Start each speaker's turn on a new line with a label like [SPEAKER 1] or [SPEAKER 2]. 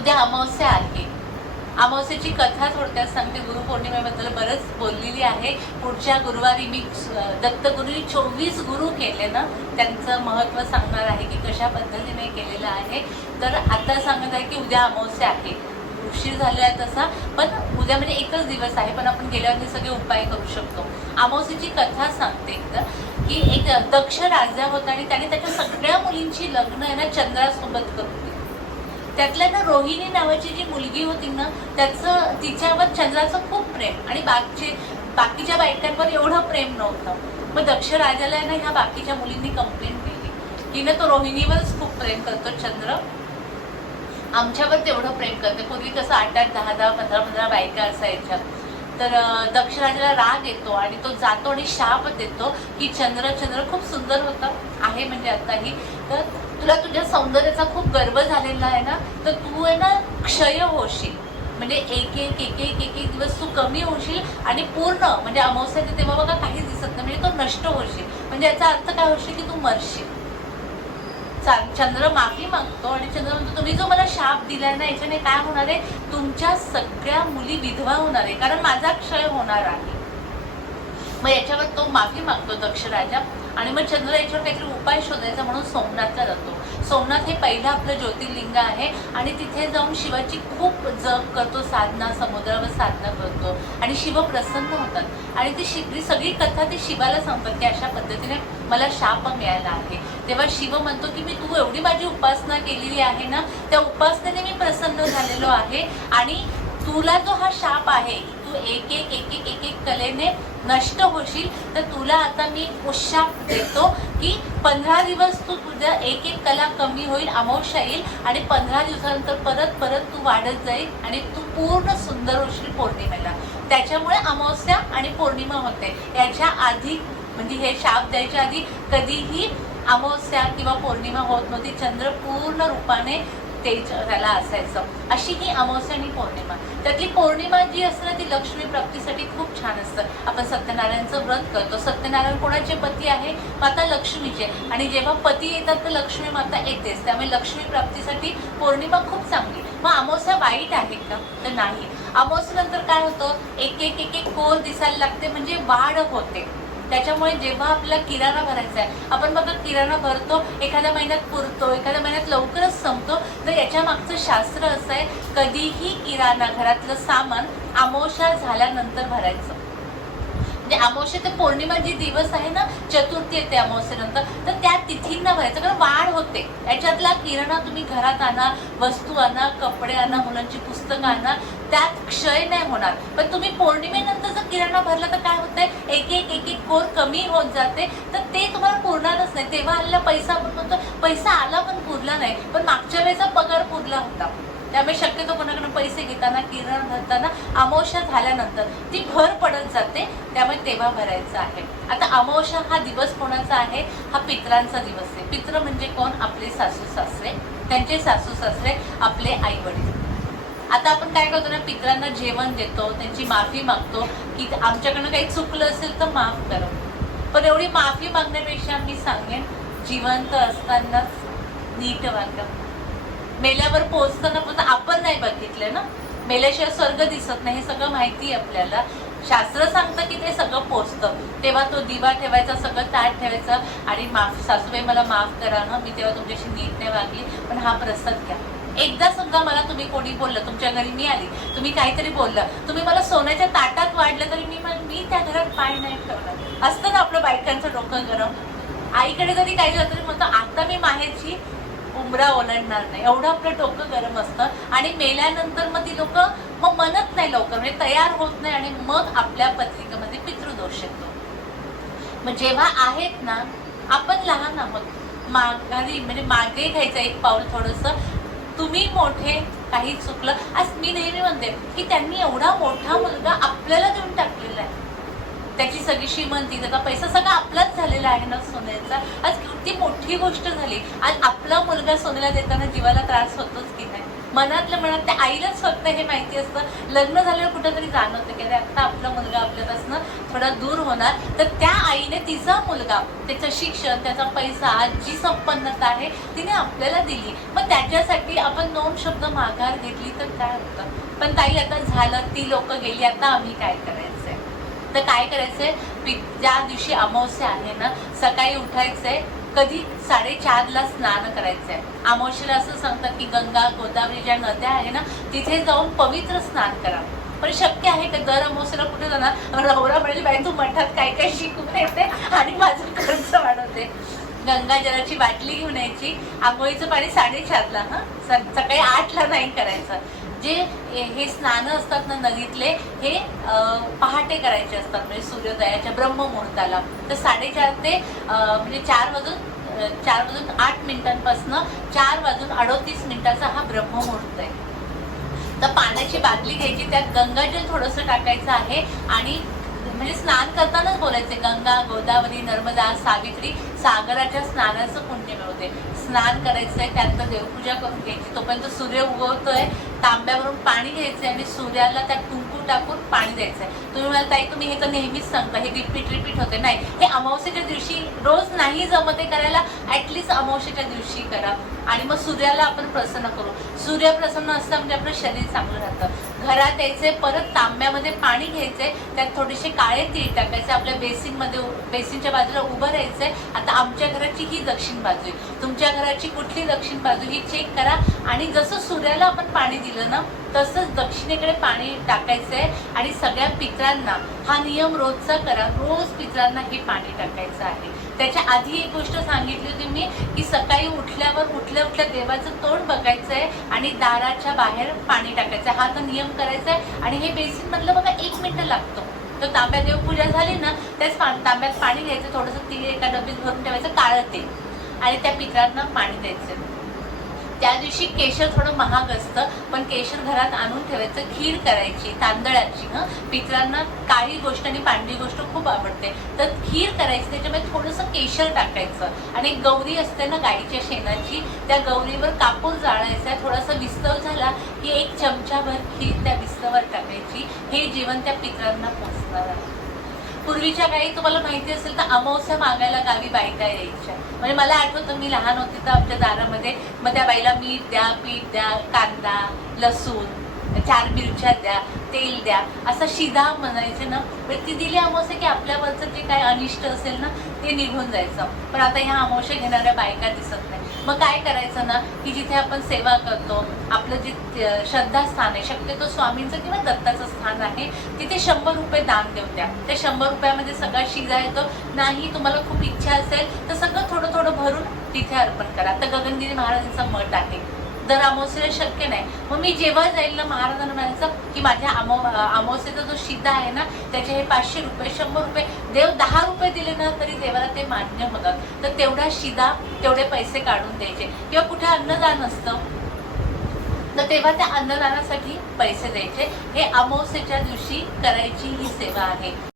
[SPEAKER 1] उद्या अमावस्या आहे. अमावस्याची कथा थोडक्यात सांगते. गुरुपौर्णिमेबद्दल बरंच बोललेली आहे. पुढच्या गुरुवारी मी दत्तगुरूंनी चोवीस गुरु केले ना त्यांचं महत्त्व सांगणार आहे की कशा पद्धतीने केलेलं आहे. तर आता सांगत आहे की उद्या अमावस्या आहे. उशीर झालेला आहे तसा पण उद्या म्हणजे एकच दिवस आहे. पण आपण गेल्यावर सगळे उपाय करू शकतो. अमावस्याची कथा सांगते एकदा की एक दक्ष राजा होता आणि त्याने त्याच्या सगळ्या मुलींची लग्न आहे ना चंद्रासोबत करून त्यातल्या ना रोहिणी नावाची जी मुलगी होती ना त्याचं तिच्यावर चंद्राचं खूप प्रेम. आणि बाकीचे बाकीच्या बायकांवर एवढं प्रेम नव्हतं. मग दक्ष राजाला ना ह्या बाकीच्या मुलींनी कंप्लेंट केली की ना तो रोहिणीवरच खूप प्रेम करतो चंद्र. आमच्यावर तेवढं प्रेम करते. पूर्वी कसं आठ आठ दहा दहा पंधरा पंधरा बायका असायच्या. तर दक्ष राजाला राग येतो आणि तो जातो आणि शाप देतो की चंद्र चंद्र खूप सुंदर होता आहे म्हणजे आताही. तर तुला तुझ्या सौंदर्याचा खूप गर्व झालेला आहे ना तर तू आहे ना क्षय होशील. म्हणजे एक एक एक एक एक एक दिवस तू कमी होशील आणि पूर्ण म्हणजे अमावस्याचे तेव्हा बघा काहीच दिसत नाही म्हणजे तो नष्ट होशील. म्हणजे याचा अर्थ काय होशील की तू मरशील. चा- चंद्र माफी मागतो आणि चंद्र म्हणतो तुम्ही जो मला शाप दिलाय ना याच्याने काय होणार आहे? तुमच्या सगळ्या मुली विधवा होणार आहे कारण माझा क्षय होणार आहे. मग याच्यावर तो माफी मागतो दक्ष राजा. आणि मग चंद्र याच्यावर काहीतरी उपाय शोधायचा म्हणून सोमनाथला जातो. सोमनाथ हे पहिलं आपलं ज्योतिर्लिंग आहे. आणि तिथे जाऊन शिवाची खूप जप करतो साधना समुद्रावर साधना करतो. आणि शिव प्रसन्न होतात. आणि ती शिवली सगळी कथा ती शिवाला सांगतात की अशा पद्धतीने मला शाप मिळाला आहे. तेव्हा शिव म्हणतो की मी तू एवढी माझी उपासना केलेली आहे ना त्या उपासनेने मी प्रसन्न झालेलो आहे. आणि तुला जो हा शाप आहे तू एक एक एक एक एक एक कलेने नष्ट होशील. तर तुला आता मी उशाप देतो की पंधरा दिवस तू तुझ्या एक एक कला कमी होईल अमावस्या येईल आणि पंधरा दिवसानंतर परत परत तू वाढत जाईल आणि तू पूर्ण सुंदर होशील पौर्णिमेला. त्याच्यामुळे अमावस्या आणि पौर्णिमा होते. याच्या आधी म्हणजे हे शाप द्यायच्या आधी कधीही अमावस्या किंवा पौर्णिमा होत नव्हती. चंद्र पूर्ण रूपाने तेज त्याला असायचं. अशी ही अमावस्या आणि पौर्णिमा. त्यातली पौर्णिमा जी असते ना ती लक्ष्मी प्राप्तीसाठी खूप छान असतं. आपण सत्यनारायणचं व्रत करतो. सत्यनारायण कोणाचे पती आहे? माता लक्ष्मीचे. आणि जेव्हा पती येतात तर लक्ष्मी माता येतेच. त्यामुळे लक्ष्मी प्राप्तीसाठी पौर्णिमा खूप चांगली. मग अमावस्या वाईट आहे का? तर नाही. अमावस्येनंतर काय होतं? एक एक एक एक कोर दिसायला लागते. म्हणजे वाढ होते. त्याच्यामुळे जेव्हा आपल्याला किराणा भरायचा आहे आपण बघा किराणा भरतो एखाद्या महिन्यात पुरतो एखाद्या महिन्यात लवकरच संपतो तर याच्या मागचं शास्त्र असं आहे कधीही किराणा घरातलं सामान आमोशा झाल्यानंतर भरायचं. म्हणजे अमावस्या ते पौर्णिमा जे दिवस आहे ना चतुर्थी येते अमावस्येनंतर तर त्या तिथींना भरायचं कारण वाढ होते. याच्यातला किराणा तुम्ही घरात आणा वस्तू आणा कपडे आणा मुलांची पुस्तकं आणा त्यात क्षय नाही होणार. पण तुम्ही पौर्णिमेनंतर जर किराणा भरला तर काय होतंय? एक एक एक एक कोर कमी होत जाते. तर ते तुम्हाला पुरणारच नाही. तेव्हा आलेला पैसा आपण म्हणतो पैसा आला पण पुरला नाही. पण मागच्या वेळेचा पगार पुरला होता. त्यामुळे शक्यतो कोणाकडे पैसे घेताना किरण भरताना अमावस्या झाल्यानंतर ती भर पडत जाते त्यामुळे तेव्हा भरायचं आहे. आता अमावस्या हा दिवस कोणाचा आहे? हा पित्रांचा दिवस आहे. पित्र म्हणजे कोण? आपले सासू सासरे. त्यांचे सासू सासरे आपले आई वडील आता आपण काय करतो ना पित्रांना जेवण देतो त्यांची माफी मागतो की आमच्याकडनं काही चुकलं असेल तर माफ करा. पण एवढी माफी मागण्यापेक्षा मी सांगेन जिवंत असतानाच नीट वागा. मेल्यावर पोहोचताना पण आपण नाही बघितलं ना? मेल्याशिवाय स्वर्ग दिसत नाही हे सगळं माहिती आहे आपल्याला. शास्त्र सांगतं की ते सगळं पोचतं. तेव्हा तो दिवा ठेवायचा सगळं ताट ठेवायचं आणि माफ सासूबाई मला माफ करा ना मी तेव्हा तुमच्याशी नीट नाही वागली पण हा प्रसाद घ्या. एकदा समजा मला तुम्ही कोणी बोललं तुमच्या घरी मी आली तुम्ही काहीतरी बोललं तुम्ही मला सोन्याच्या ताटात वाढलं तरी मी मी त्या घरात पाय नाही ठेवलं असतं ना आपलं बायकांचं डोकं गरम. आईकडे जरी काही झालं तरी म्हणतो आता मी माहेरची उमरा ओलांडणार नाही. एवढं आपलं डोकं गरम असतं आणि मेल्यानंतर मग ती लोक मग म्हणत नाही लवकर म्हणजे तयार होत नाही आणि मग आपल्या पत्रिकेमध्ये पितृदोष येतो. मग जेव्हा आहेत ना आपण लहान आहोत माघारी म्हणजे मागे घ्यायचं एक पाऊल थोडंसं तुम्ही मोठे काही चुकलं आज मी नेहमी म्हणते की त्यांनी एवढा मोठा मुलगा आपल्याला देऊन टाकलेला आहे. त्याची सगळी श्रीमंती त्याचा पैसा सगळा आपलाच झालेला आहे ना सोन्याचा. आज किती मोठी गोष्ट झाली. आणि आपला मुलगा सोन्याला देताना जीवाला त्रास होतोच की नाही? मनातल्या मनात त्या आईलाच फक्त हे माहिती असतं. लग्न झाल्यावर कुठंतरी जाणवतं की अरे आता आपला मुलगा आपल्यापासून थोडा दूर होणार. तर त्या आईने तिचा मुलगा त्याचं शिक्षण त्याचा पैसा जी संपन्नता आहे तिने आपल्याला दिली. मग त्याच्यासाठी आपण दोन शब्द माघार घेतली तर काय होतं? पण ताई आता झालं ती लोक गेली आता आम्ही काय करायचंय? तर काय करायचंय? ज्या दिवशी अमावस्या आहे ना सकाळी उठायचंय कधी साडेचारला स्नान करायचंय. आमोशीला असं सांगतात की गंगा गोदावरी ज्या नद्या आहे ना तिथे जाऊन पवित्र स्नान करा. पण शक्य आहे का दर अमोसेला कुठे जाणार? नवरा म्हणेल बाई तू मठात काय काय शिकून येते आणि माझं खर्च वाढवते. गंगाजलाची बाटली घेऊन यायची. आंघोळीचं पाणी साडेचारला हा? सकाळी आठला नाही करायचं. जे हे स्नान असतात ना नदीतले हे पहाटे करायचे असतात. म्हणजे सूर्योदयाच्या ब्रह्ममुहूर्ताला तर साडेचार ते म्हणजे चार वाजून चार वाजून आठ मिनिटांपासनं चार वाजून अडोतीस मिनिटाचा हा ब्रह्ममुहूर्त आहे. तर पाण्याची बादली घ्यायची त्यात गंगाजल थोडंसं टाकायचं आहे आणि म्हणजे स्नान करतानाच बोलायचे गंगा गोदावरी नर्मदा सावित्री सागराच्या स्नानाचं पुण्य मिळवते. स्नान करायचंय त्यानंतर देवपूजा करून घ्यायची. तोपर्यंत सूर्य उगवतोय तांब्यावरून पाणी घ्यायचंय आणि सूर्याला त्यात कुंकू टाकून पाणी द्यायचंय. तुम्ही मला ताई तुम्ही हे तर नेहमीच सांगता हे रिपीट रिपीट होते. नाही हे अमावस्येच्या दिवशी रोज नाही जमते करायला. ऍटलीस्ट अमावस्येच्या दिवशी करा. आणि मग सूर्याला आपण प्रसन्न करू. सूर्य प्रसन्न असतं म्हणजे आपलं शरीर चांगलं राहतं. घरात यायचे परत तांब्यामध्ये पाणी घ्यायचे त्यात थोडेसे काळे तीळ टाकायचे आपल्या बेसिनमध्ये बेसिनच्या बाजूला उभं राहायचंय आता आमच्या घराची ही दक्षिण बाजू आहे. तुमच्या घराची कुठली दक्षिण बाजू ही चेक करा. आणि जसं सूर्याला आपण पाणी दिलं ना तसंच दक्षिणेकडे पाणी टाकायचं आहे. आणि सगळ्या पित्रांना हा नियम रोजचा करा. रोज पित्रांना हे पाणी टाकायचं आहे. त्याच्या आधी एक गोष्ट सांगितली होती मी की सकाळी उठल्यावर उठल्या उठल्या देवाचं तोंड बघायचं आहे आणि दाराच्या बाहेर पाणी टाकायचं हा तर नियम करायचा आहे आणि हे बेसिन मधलं बघा एक मिनटं लागतो. तर तांब्यात देवपूजा झाली ना त्याच पा तांब्यात पाणी घ्यायचं थोडंसं तीळ एका डबीत भरून ठेवायचं काळं तेल. आणि त्या पित्रांना पाणी द्यायचं. त्या दिवशी केशर थोडं महाग असतं पण केशर घरात आणून ठेवायचं खीर करायची तांदळाची हं. पित्रांना काळी गोष्ट आणि पांढरी गोष्ट खूप आवडते. तर खीर करायची त्याच्यामध्ये थोडंसं केशर टाकायचं. आणि गौरी असते ना गाईच्या शेणाची त्या गौरीवर कापूर जाळायचा. थोडासा विस्तव झाला की एक चमचाभर खीर त्या विस्तवर टाकायची. हे जीवन त्या पित्रांना पोचणार आहे. पूर्वीच्या काळी तुम्हाला माहिती असेल तर अमावस्या मागायला गावी बायका यायच्या. म्हणजे मला आठवतं मी लहान होते तर आमच्या दारामध्ये मग त्या बाईला मीठ द्या पीठ द्या कांदा लसूण चार मिरच्या द्या तेल द्या. असा शिधा म्हणायचे ना म्हणजे ती दिली अमावस्या की आपल्यावरचं जे काय अनिष्ट असेल ना ते निघून जायचं. पण आता ह्या अमावस्या घेणाऱ्या बायका दिसत नाही. मग काय करायचं ना की जिथे आपण सेवा करतो आपलं जे श्रद्धास्थान आहे शक्यतो स्वामींचं किंवा दत्ताचं स्थान आहे तिथे शंभर रुपये दान देऊन द्या त्या शंभर रुपयामध्ये सगळा शिजा येतो. नाही तुम्हाला खूप इच्छा असेल तर सगळं थोडं थोडं भरून तिथे अर्पण करा. तर गगनगिरी महाराजांचा मठ आहे. दर अमावस्येला शक्य नाही. मग मी जेव्हा जाईल ना महाराजांना म्हणायचं की माझ्या अमो अमावस्येचा जो शिदा आहे ना त्याचे हे पाचशे रुपये शंभर रुपये देव दहा रुपये दिले ना तरी देवाला ते मान्य होतात. तर तेवढा शिदा तेवढे पैसे काढून द्यायचे. किंवा कुठे अन्नदान असतं तर तेव्हा त्या अन्नदानासाठी पैसे द्यायचे. हे अमावस्येच्या दिवशी करायची ही सेवा आहे.